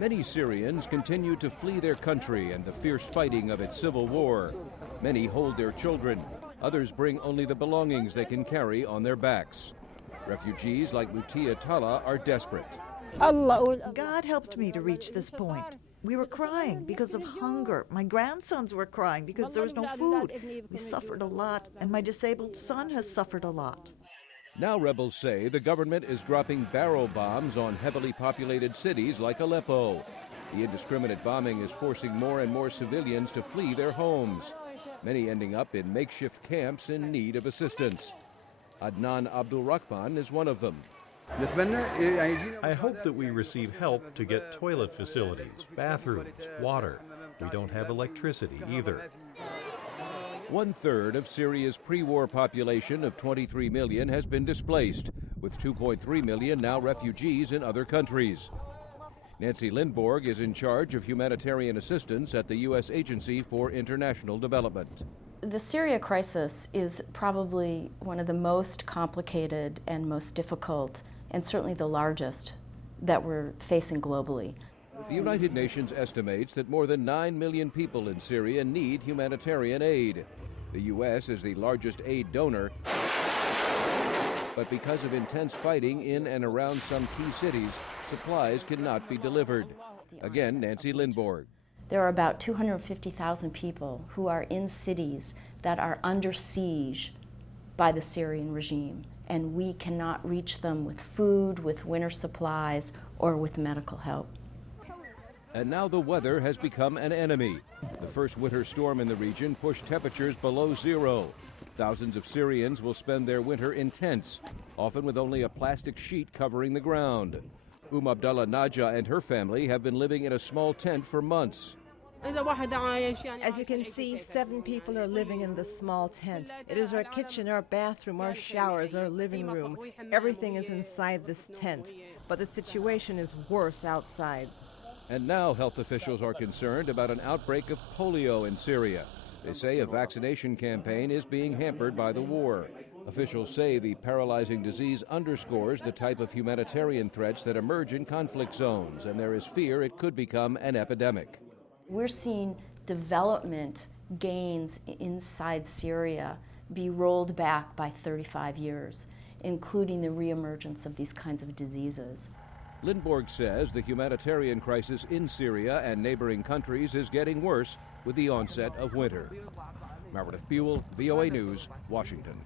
Many Syrians continue to flee their country and the fierce fighting of its civil war. Many hold their children. Others bring only the belongings they can carry on their backs. Refugees like Lutia Tala are desperate. God helped me to reach this point. We were crying because of hunger. My grandsons were crying because there was no food. We suffered a lot, and my disabled son has suffered a lot. Now rebels say the government is dropping barrel bombs on heavily populated cities like Aleppo. The indiscriminate bombing is forcing more and more civilians to flee their homes, many ending up in makeshift camps in need of assistance. Adnan Abdul Rahman is one of them. I hope that we receive help to get toilet facilities, bathrooms, water. We don't have electricity either. 1/3 of Syria's pre-war population of 23 million has been displaced, with 2.3 million now refugees in other countries. Nancy Lindborg is in charge of humanitarian assistance at the U.S. Agency for International Development. The Syria crisis is probably one of the most complicated and most difficult, and certainly the largest, that we're facing globally. The United Nations estimates that more than 9 million people in Syria need humanitarian aid. The U.S. is the largest aid donor, but because of intense fighting in and around some key cities, supplies cannot be delivered. Again, Nancy Lindborg. There are about 250,000 people who are in cities that are under siege by the Syrian regime, and we cannot reach them with food, with winter supplies, or with medical help. And now the weather has become an enemy. The first winter storm in the region pushed temperatures below zero. Thousands of Syrians will spend their winter in tents, often with only a plastic sheet covering the ground. Abdallah Naja and her family have been living in a small tent for months. As you can see, 7 people are living in this small tent. It is our kitchen, our bathroom, our showers, our living room. Everything is inside this tent, but the situation is worse outside. And now health officials are concerned about an outbreak of polio in Syria. They say a vaccination campaign is being hampered by the war. Officials say the paralyzing disease underscores the type of humanitarian threats that emerge in conflict zones, and there is fear it could become an epidemic. We're seeing development gains inside Syria be rolled back by 35 years, including the reemergence of these kinds of diseases. Lindborg says the humanitarian crisis in Syria and neighboring countries is getting worse with the onset of winter. Meredith Buel, VOA News, Washington.